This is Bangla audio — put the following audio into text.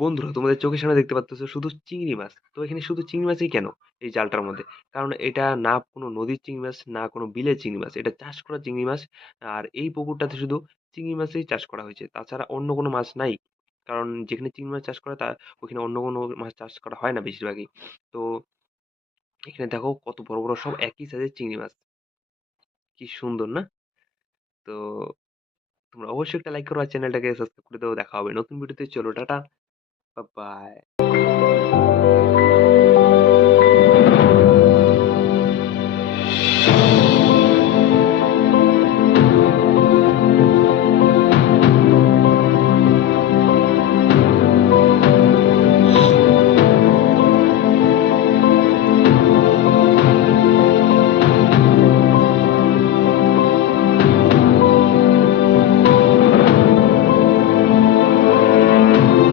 বন্ধুরা তোমাদের চোখের সামনে দেখতে পারতেছো শুধু চিংড়ি মাছ। তো এখানে শুধু চিংড়ি মাছই কেন এই জালটার মধ্যে? কারণ এটা না কোনো নদীর চিংড়ি মাছ, না কোনো বিলের চিংড়ি মাছ। এটা চাষ করা চিংড়ি মাছ। আর এই পুকুরটাতে শুধু চিংড়ি মাছই চাষ করা হয়েছে। তাছাড়া অন্য কোনো মাছ নাই। কারণ যেখানে চিংড়ি মাছ চাষ করে ওখানে অন্য কোনো মাছ চাষ করা হয় না বেশিরভাগই। তো এখানে দেখো কত বড় বড় সব একই সাইজের চিংড়ি মাছ। কি সুন্দর না? তো তোমরা অবশ্যই একটা লাইক করো আর চ্যানেলটাকে সাবস্ক্রাইব করে দাও। দেখা হবে নতুন ভিডিওতে। চলো টাটা, বাই বাই।